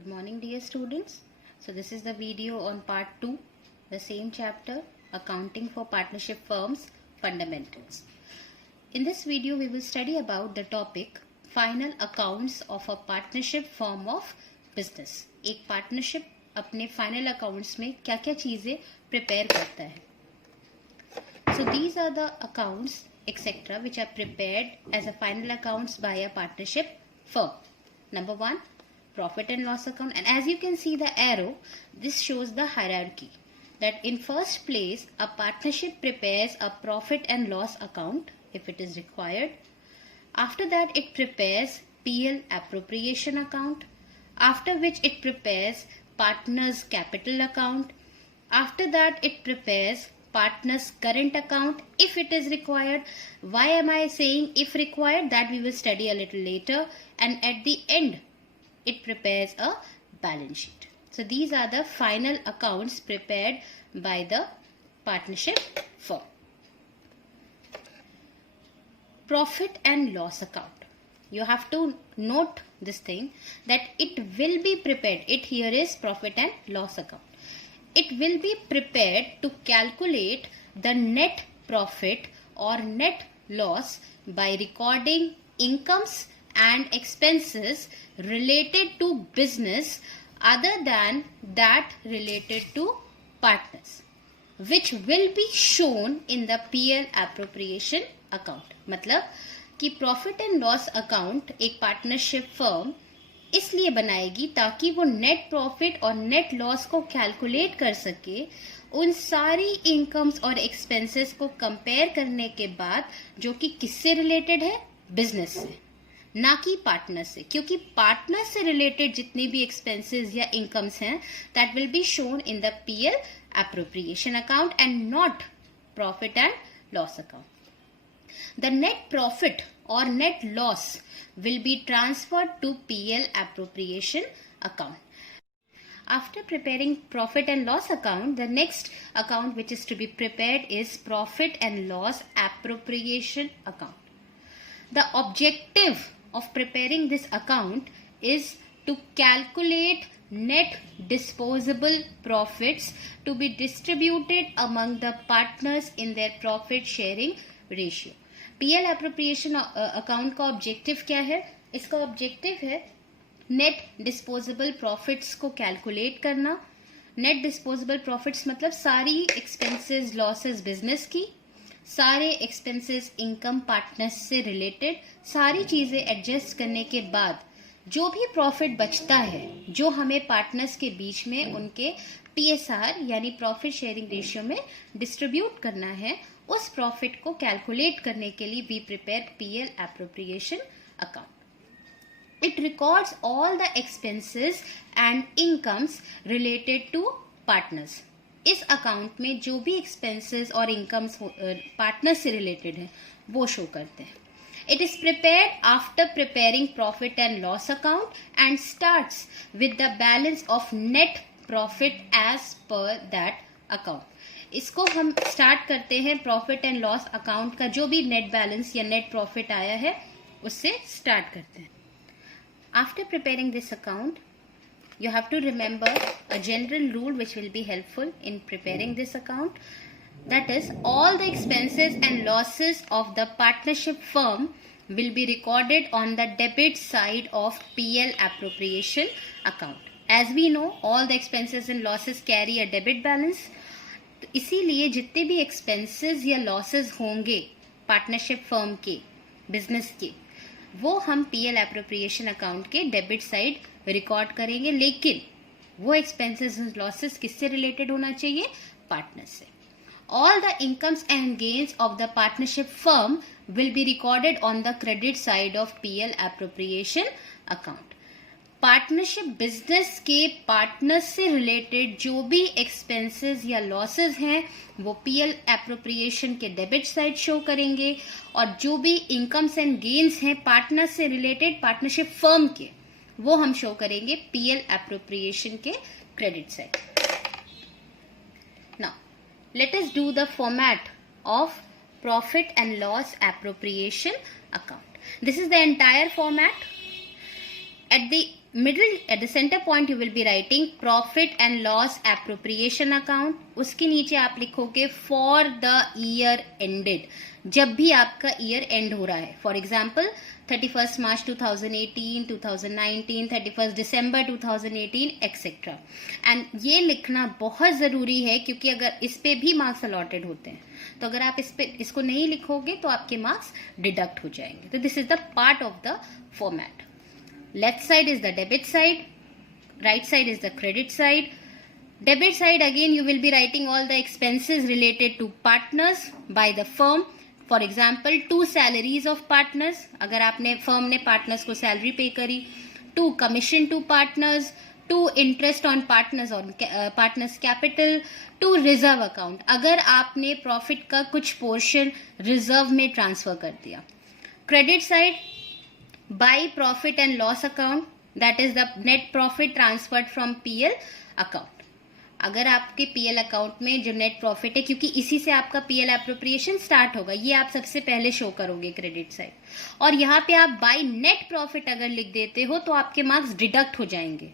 Good morning, dear students. So this is the video on part 2, the same chapter, Accounting for Partnership Firms Fundamentals. In this video, we will study about the topic Final Accounts of a Partnership Firm of Business. एक partnership अपने final accounts में क्या-क्या चीजें prepare करता है. So these are the accounts, etc., which are prepared as a final accounts by a partnership firm. Number 1, profit and loss account, and as you can see the arrow, this shows the hierarchy, that in first place a partnership prepares a profit and loss account if it is required. After that it prepares PL appropriation account, after which it prepares partners capital account. After that it prepares partners current account if it is required. Why am I saying if required? That we will study a little later. And at the end it prepares a balance sheet. So these are the final accounts prepared by the partnership firm. Profit and loss account. You have to note this thing, that it will be prepared. It here is profit and loss account. It will be prepared to calculate the net profit or net loss by recording incomes and expenses related to business other than that related to partners, which will be shown in the PL appropriation account. मतलब कि profit and loss account एक partnership firm इसलिए बनाएगी ताकि वो net profit और net loss को calculate कर सके, उन सारी इनकम्स और एक्सपेंसेस को कंपेयर करने के बाद, जो कि किससे रिलेटेड है? बिजनेस से, ना कि पार्टनर से. क्योंकि पार्टनर से रिलेटेड जितनी भी एक्सपेंसेस या इनकम्स हैं, that will be shown in the PL appropriation account and not profit and loss account. The net profit or net loss will be transferred to PL appropriation account. After preparing profit and loss account, the next account which is to be prepared is profit and loss appropriation account. The objective of preparing this account is to calculate net disposable profits to be distributed among the partners in their profit sharing ratio. PL appropriation account का objective क्या है? इसका objective है net disposable profits को calculate करना. Net disposable profits मतलब सारी expenses losses business की, सारे एक्सपेंसेस इनकम पार्टनर्स से रिलेटेड, सारी चीजें एडजस्ट करने के बाद जो भी प्रॉफिट बचता है, जो हमें पार्टनर्स के बीच में उनके पीएसआर यानी प्रॉफिट शेयरिंग रेशियो में डिस्ट्रीब्यूट करना है, उस प्रॉफिट को कैलकुलेट करने के लिए we prepare PL appropriation account. It records all the expenses and incomes related to partners. इस अकाउंट में जो भी एक्सपेंसेस और इनकम्स पार्टनर से रिलेटेड है वो शो करते हैं. It is prepared after preparing profit and loss account and starts with the balance of net profit as per that account. इसको हम स्टार्ट करते हैं प्रॉफिट एंड लॉस अकाउंट का जो भी नेट बैलेंस या नेट प्रॉफिट आया है उससे स्टार्ट करते हैं. After preparing this account you have to remember a general rule which will be helpful in preparing this account. That is, all the expenses and losses of the partnership firm will be recorded on the debit side of PL appropriation account. As we know, all the expenses and losses carry a debit balance. तो इसीलिए जितने भी expenses या losses होंगे partnership firm के, business के, वो हम पीएल एप्रोप्रिएशन अकाउंट के डेबिट साइड रिकॉर्ड करेंगे. लेकिन वो एक्सपेंसेस और लॉसेस किससे रिलेटेड होना चाहिए? पार्टनर से. All the incomes and gains of the partnership firm will be recorded on the credit side of PL appropriation account. Partnership business के पार्टनर्स से रिलेटेड जो भी एक्सपेंसेस या लॉसेस हैं वो पीएल एप्रोप्रिएशन के डेबिट साइड शो करेंगे, और जो भी इनकम्स एंड गेन्स हैं पार्टनर्स से रिलेटेड पार्टनरशिप फर्म के, वो हम शो करेंगे पीएल एप्रोप्रिएशन के credit side. Now let us do the format of profit and loss appropriation account. This is the entire format. At the middle at the centre point you will be writing profit and loss appropriation account. उसके नीचे आप लिखोगे for the year ended, जब भी आपका year and हो रहा है. For example 31 March 2018, 2019, 31 December 2018 etcetera. And ये लिखना बहुत ज़रूरी है क्योंकि अगर इस पे भी मार्क्स अलॉटेड होते हैं, तो अगर आप इसको नहीं लिखोगे तो आपके मार्क्स डिडक्ट हो जाएंगे. तो this is the part of the format. Left side is the debit side, right side is the credit side. Debit side, again you will be writing all the expenses related to partners by the firm. For example, 2 salaries of partners, अगर आपने firm ने partners को salary pay करी, 2 commission to partners, 2 interest on partners capital, 2 reserve account, अगर आपने profit का कुछ portion reserve में transfer कर दिया. Credit side, by profit and loss account, that is the net profit transferred from PL account. अगर आपके PL अकाउंट में जो नेट प्रॉफिट है, क्योंकि इसी से आपका PL एप्रोप्रिएशन स्टार्ट होगा, ये आप सबसे पहले शो करोगे क्रेडिट साइड. और यहाँ पे आप बाय नेट प्रॉफिट अगर लिख देते हो तो आपके मार्क्स डिडक्ट हो जाएंगे.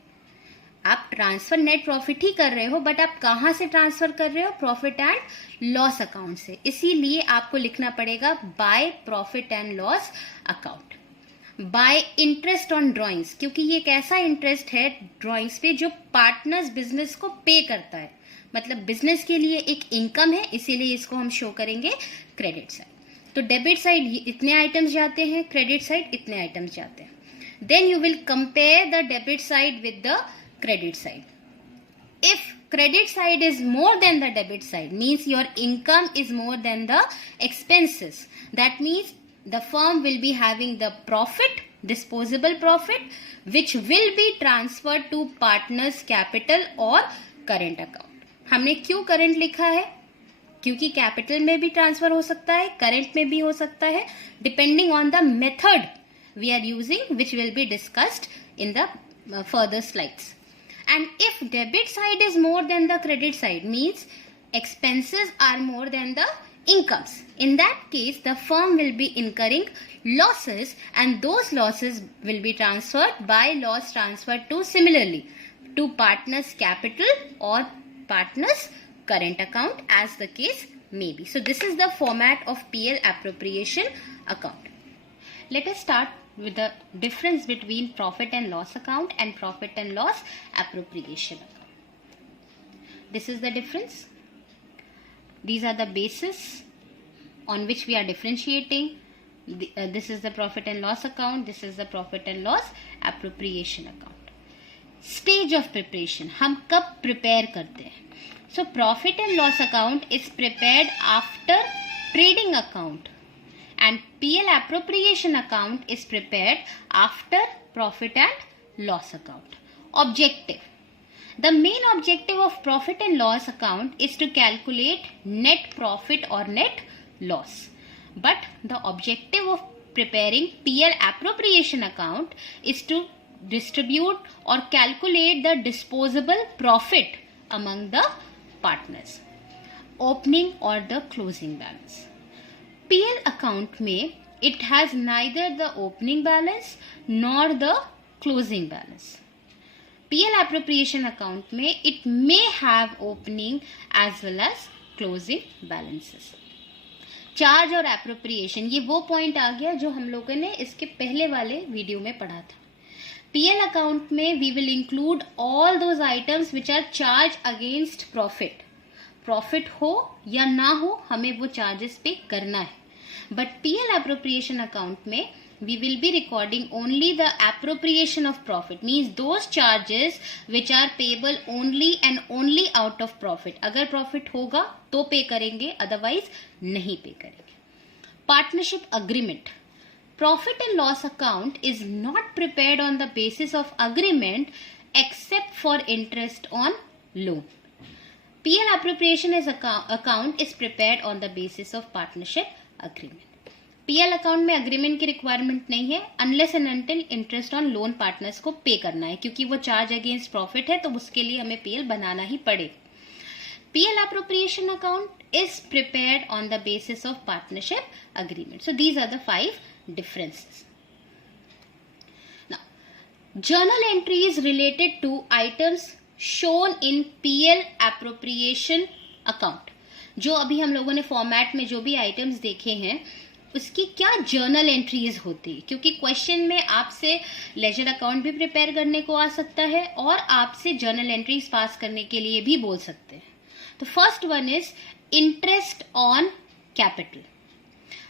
आप ट्रांसफर नेट प्रॉफिट ही कर रहे हो, बट आप कहाँ से ट्रांसफर कर रहे हो? प्रॉफिट एंड लॉस अकाउंट से. इसीलिए आपको लिखना पड़ेगा by profit and loss account. Bye interest on drawings, क्योंकि ये एक ऐसा इंटरेस्ट है ड्रॉइंग्स पे जो पार्टनर्स बिजनेस को पे करता है. मतलब बिजनेस के लिए एक इनकम है, इसीलिए इसको हम शो करेंगे क्रेडिट साइड. तो डेबिट साइड इतने आइटम्स जाते हैं, क्रेडिट साइड इतने आइटम्स जाते हैं. Then you will compare the debit side with the credit side. If credit side is more than the debit side, means your income is more than the expenses. That means the firm will be having the profit, disposable profit, which will be transferred to partners capital or current account. हमने क्यों current लिखा है? क्योंकि capital में भी transfer हो सकता है, करंट में भी हो सकता है, depending on the method we are using, which will be discussed in the further slides. And if debit side is more than the credit side, means expenses are more than the incomes. In that case, the firm will be incurring losses, and those losses will be transferred by loss transfer to similarly to partners capital or partners current account, as the case may be. So this is the format of PL appropriation account. Let us start with the difference between profit and loss account and profit and loss appropriation account. This is the difference. These are the bases on which we are differentiating. This is the profit and loss account. This is the profit and loss appropriation account. Stage of preparation. हम कब prepare करते हैं? So profit and loss account is prepared after trading account. And PL appropriation account is prepared after profit and loss account. Objective. The main objective of profit and loss account is to calculate net profit or net loss. But the objective of preparing PL appropriation account is to distribute or calculate the disposable profit among the partners. Opening or the closing balance. PL account में it has neither the opening balance nor the closing balance. PL appropriation account में it may have opening as well as closing balances. Charge और appropriation, ये वो point आ गया जो हम लोगों ने इसके पहले वाले वीडियो में पढ़ा था. PL account में we will include all those items which are charged against profit. Profit हो या ना हो, हमें वो चार्जेस पे करना है. बट पीएल एप्रोप्रिएशन अकाउंट में we will be recording only the appropriation of profit, means those charges which are payable only and only out of profit. अगर प्रॉफिट होगा तो पे करेंगे, अदरवाइज नहीं पे करेंगे. Partnership agreement. Profit and loss account is not prepared on the basis of agreement except for interest on loan. PL appropriation account is prepared on the basis of partnership agreement. PL account में agreement की requirement नहीं है unless and until interest on loan partners को pay करना है, क्योंकि वो charge against profit है तो उसके लिए हमें PL बनाना ही पड़े. PL appropriation account is prepared on the basis of partnership agreement. So these are the 5 differences. Now, Journal entries related to items shown in PL appropriation account. जो अभी हम लोगों ने फॉर्मेट में जो भी आइटम्स देखे हैं उसकी क्या जर्नल एंट्रीज होती है, क्योंकि क्वेश्चन में आपसे लेजर अकाउंट भी प्रिपेयर करने को आ सकता है और आपसे जर्नल एंट्रीज पास करने के लिए भी बोल सकते हैं. तो first one is interest on capital.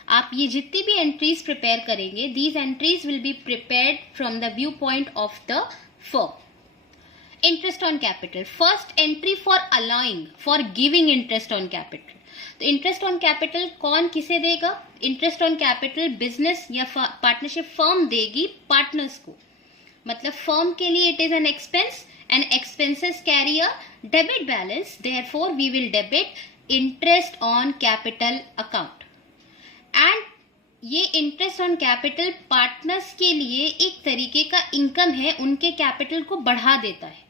आप ये जितनी भी एंट्रीज प्रिपेयर करेंगे, these entries will be prepared from the view point of the firm. Interest on capital, first entry for allowing, for giving interest on capital. तो interest on capital कौन किसे देगा? Interest on capital business या partnership firm देगी partners को. मतलब firm के लिए it is an expense and expenses carry a debit balance, therefore we will debit interest on capital account. And ये इंटरेस्ट ऑन कैपिटल पार्टनर्स के लिए एक तरीके का इनकम है, उनके कैपिटल को बढ़ा देता है.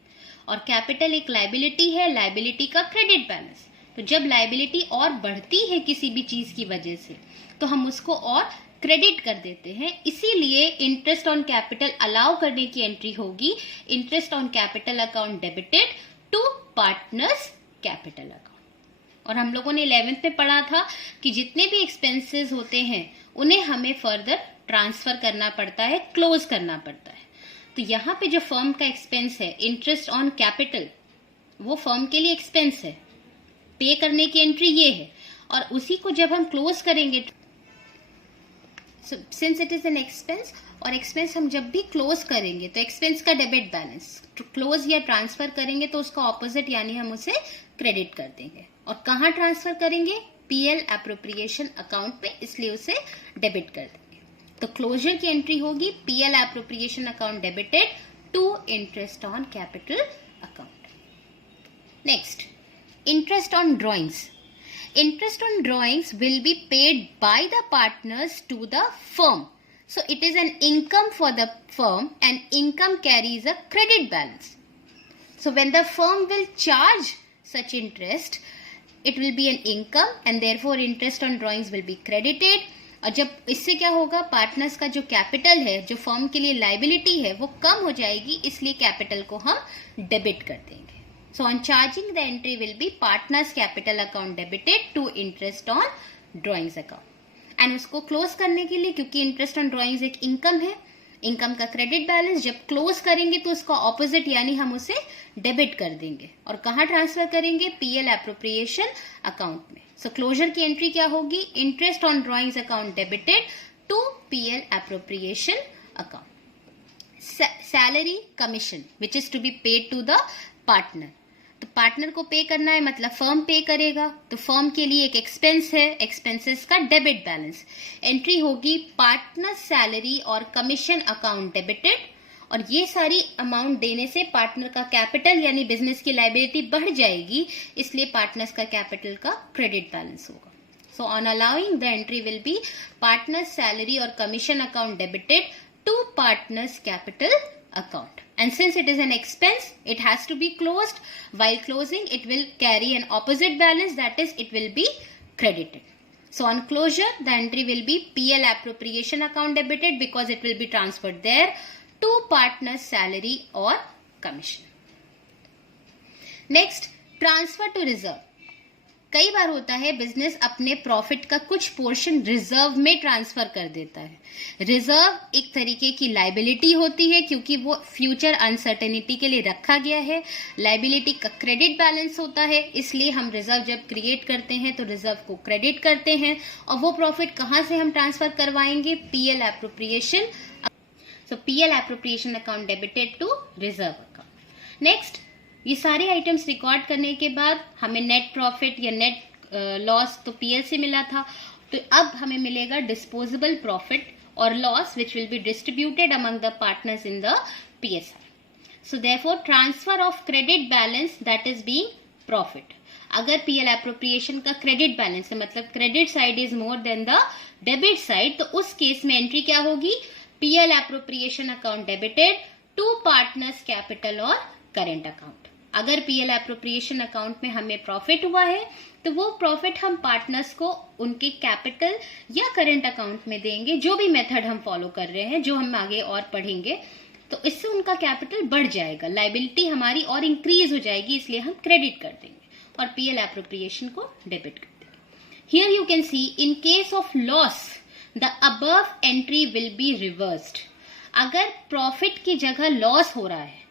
और कैपिटल एक लायबिलिटी है, लायबिलिटी का क्रेडिट बैलेंस. तो जब लायबिलिटी और बढ़ती है किसी भी चीज की वजह से तो हम उसको और क्रेडिट कर देते हैं. इसीलिए इंटरेस्ट ऑन कैपिटल अलाउ करने की एंट्री होगी interest on capital account debited to partners capital account. और हम लोगों ने 11th में पढ़ा था कि जितने भी एक्सपेंसेस होते हैं उन्हें हमें फर्दर ट्रांसफर करना पड़ता है, क्लोज करना पड़ता है. तो यहाँ पे जो फर्म का एक्सपेंस है इंटरेस्ट ऑन कैपिटल, वो फर्म के लिए एक्सपेंस है, पे करने की एंट्री ये है. और उसी को जब हम क्लोज करेंगे, since it is an expense, और एक्सपेंस हम जब भी क्लोज करेंगे तो एक्सपेंस का डेबिट बैलेंस क्लोज या ट्रांसफर करेंगे तो उसका ऑपोजिट यानी हम उसे क्रेडिट कर देंगे. और कहाँ ट्रांसफर करेंगे? पीएल एप्रोप्रिएशन अकाउंट में, इसलिए उसे डेबिट कर देंगे. तो क्लोजर की एंट्री होगी PL appropriation account debited to interest on capital account. Next, interest on drawings. Interest on drawings will be paid by the partners to the firm. So it is an income for the firm and income carries a credit balance. So when the firm will charge such interest, it will be an income and therefore interest on drawings will be credited. और जब इससे क्या होगा, partners का जो capital है, जो firm के लिए लायबिलिटी है, वो कम हो जाएगी, इसलिए कैपिटल को हम डेबिट कर देंगे. So on charging, the entry will be partners capital account debited to interest on drawings account. And उसको क्लोज करने के लिए, क्योंकि इंटरेस्ट ऑन ड्रॉइंग्स एक इनकम है, इनकम का क्रेडिट बैलेंस जब क्लोज करेंगे तो उसका ऑपोजिट यानी हम उसे डेबिट कर देंगे. और कहाँ ट्रांसफर करेंगे? पीएल एप्रोप्रिएशन अकाउंट में. सो क्लोजर की एंट्री क्या होगी? Interest on drawings account debited to PL appropriation account. Salary commission which is to be paid to the partner. तो पार्टनर को पे करना है, मतलब फर्म पे करेगा. तो फर्म के लिए एक एक्सपेंस है, एक्सपेंसेस का डेबिट बैलेंस. एंट्री होगी पार्टनर सैलरी और कमीशन अकाउंट डेबिटेड. और ये सारी अमाउंट देने से पार्टनर का कैपिटल यानी बिजनेस की लायबिलिटी बढ़ जाएगी, इसलिए पार्टनर्स का कैपिटल का क्रेडिट बैलेंस होगा. So on allowing the entry will be partner salary और commission account debited to partners capital account. And since it is an expense, it has to be closed. While closing, it will carry an opposite balance, that is, it will be credited. So on closure, the entry will be PL appropriation account debited because it will be transferred there to partner's salary or commission. Next, transfer to reserve. कई बार होता है business अपने profit का कुछ portion reserve में transfer कर देता है. रिजर्व एक तरीके की लायबिलिटी होती है क्योंकि वो फ्यूचर अनसर्टेनिटी के लिए रखा गया है. लायबिलिटी का क्रेडिट बैलेंस होता है, इसलिए हम रिजर्व जब क्रिएट करते हैं तो रिजर्व को क्रेडिट करते हैं. और वो प्रॉफिट कहाँ से हम ट्रांसफर करवाएंगे? PL appropriation. So PL appropriation account debited to reserve account. Next, ये सारे आइटम्स रिकॉर्ड करने के बाद हमें नेट प्रॉफिट या नेट लॉस तो पीएल से मिला था, तो अब हमें मिलेगा डिस्पोजेबल प्रॉफिट और loss which will be distributed among the partners in the PSR. So therefore transfer of credit balance that is being profit. अगर पीएल एप्रोप्रिएशन का क्रेडिट बैलेंस है, मतलब credit side is more than the debit side, तो उस case में entry क्या होगी? PL appropriation account debited to partners capital और करेंट अकाउंट. अगर पीएल एप्रोप्रिएशन अकाउंट में हमें प्रॉफिट हुआ है तो वो प्रॉफिट हम पार्टनर्स को उनके कैपिटल या करंट अकाउंट में देंगे, जो भी मेथड हम फॉलो कर रहे हैं, जो हम आगे और पढ़ेंगे. तो इससे उनका कैपिटल बढ़ जाएगा, लाइबिलिटी हमारी और इंक्रीज हो जाएगी, इसलिए हम क्रेडिट कर देंगे और पीएल एप्रोप्रिएशन को डेबिट कर देंगे। Here you can see in case of loss the above entry will be reversed. अगर प्रॉफिट की जगह लॉस हो रहा है,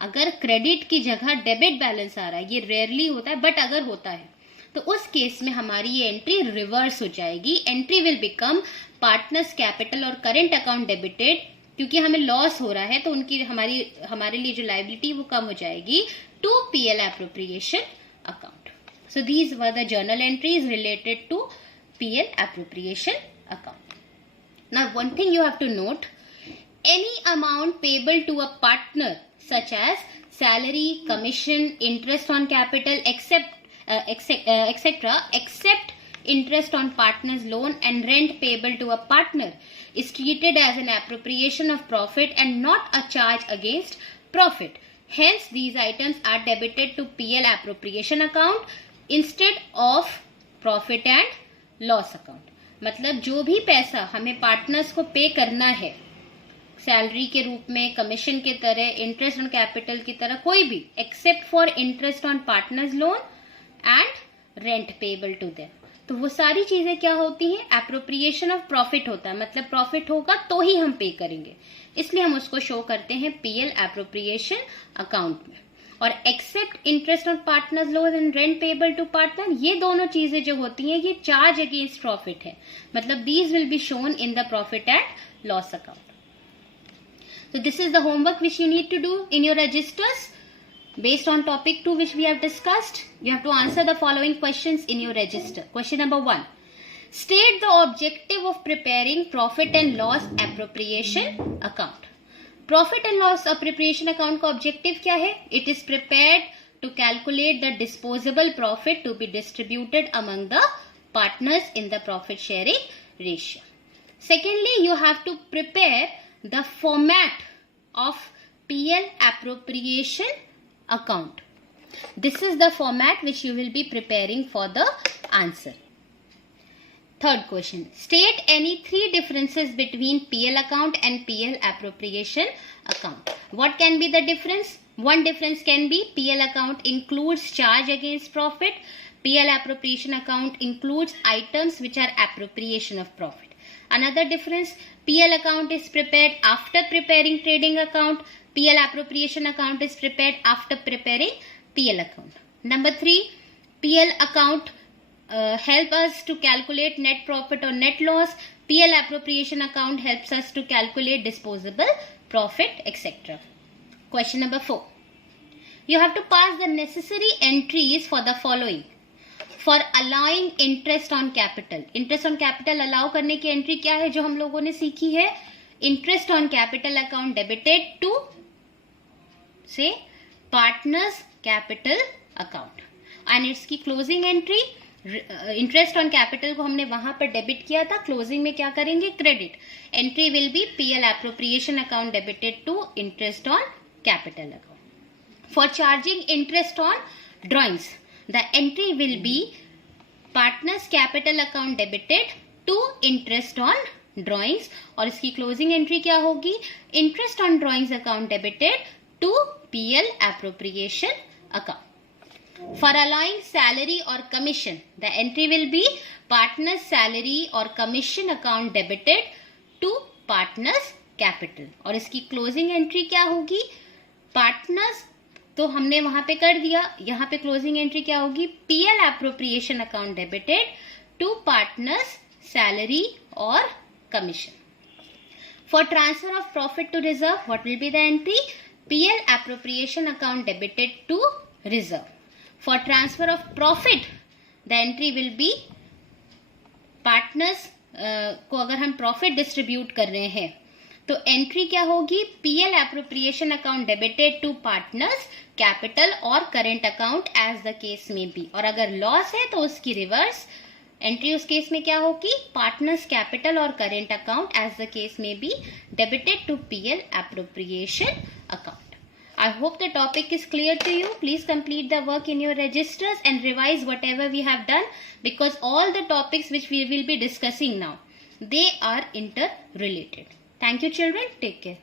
अगर क्रेडिट की जगह डेबिट बैलेंस आ रहा है, ये रेयरली होता है बट अगर होता है तो उस केस में हमारी ये एंट्री रिवर्स हो जाएगी। Entry will become partners capital और करेंट अकाउंट डेबिटेड, क्योंकि हमें लॉस हो रहा है तो उनकी हमारे लिए जो लाइबिलिटी वो कम हो जाएगी, to PL appropriation account. So these were the journal entries related to PL appropriation account. Now one thing you have to note, any amount payable to a partner such as salary, commission, interest on capital, etc. except interest on partner's loan and rent payable to a partner is treated as an appropriation of profit and not a charge against profit. Hence these items are debited to PL appropriation account instead of profit and loss account. मतलब जो भी पैसा हमें partners को pay करना है, salary के रूप में, कमीशन के तरह, इंटरेस्ट ऑन कैपिटल की तरह, कोई भी except for interest on partners loan and rent payable to them, तो वो सारी चीजें क्या होती हैं, एप्रोप्रिएशन ऑफ प्रॉफिट होता है। मतलब प्रॉफिट होगा तो ही हम पे करेंगे, इसलिए हम उसको शो करते हैं पीएल एप्रोप्रिएशन अकाउंट में। और except interest on partners loan and rent payable to partner, ये दोनों चीजें जो होती हैं ये चार्ज अगेंस्ट प्रॉफिट है, मतलब these will be shown in the profit and loss account. So this is the homework which you need to do in your registers based on topic 2 which we have discussed. You have to answer the following questions in your register. Question number 1. State the objective of preparing profit and loss appropriation account. Profit and loss appropriation account का objective क्या है? It is prepared to calculate the disposable profit to be distributed among the partners in the profit sharing ratio. Secondly, you have to prepare the format of PL appropriation account. This is the format which you will be preparing for the answer. Third question. State any 3 differences between PL account and PL appropriation account. What can be the difference? One difference can be PL account includes charge against profit. PL appropriation account includes items which are appropriation of profit. Another difference, PL account is prepared after preparing trading account. PL appropriation account is prepared after preparing PL account. Number 3, PL account help us to calculate net profit or net loss. PL appropriation account helps us to calculate disposable profit, etc. Question number 4. You have to pass the necessary entries for the following. For allowing interest on capital. Interest on capital allow करने की entry क्या है जो हम लोगों ने सीखी है? Interest on capital account debited to say partners capital account. And its की closing entry, interest on capital को हमने वहां पर डेबिट किया था, क्लोजिंग में क्या करेंगे, credit. Entry will be PL appropriation account debited to interest on capital account. For charging interest on drawings the entry will be partners capital account debited to interest on drawings. और इसकी closing entry क्या होगी, interest on drawings account debited to PL appropriation account. For allowing salary or commission, the entry will be partners salary or commission account debited to partners capital. और इसकी closing entry क्या होगी, partners तो हमने वहां पे कर दिया, यहाँ पे closing entry क्या होगी, PL appropriation account debited to partners salary or commission. For transfer of profit to reserve, what will be the entry, PL appropriation account debited to reserve. For transfer of profit, the entry will be partners को अगर हम profit distribute कर रहे हैं तो entry क्या होगी, PL appropriation account debited to partners capital और current account as the case may be. और अगर लॉस है तो उसकी रिवर्स एंट्री उस केस में क्या होगी, पार्टनर्स कैपिटल और current account as the case may be debited to PL appropriation account. I hope the topic is clear to you. Please complete the work in your registers and revise whatever we have done, because all the topics which we will be discussing now, they are interrelated. Thank you children. Take care.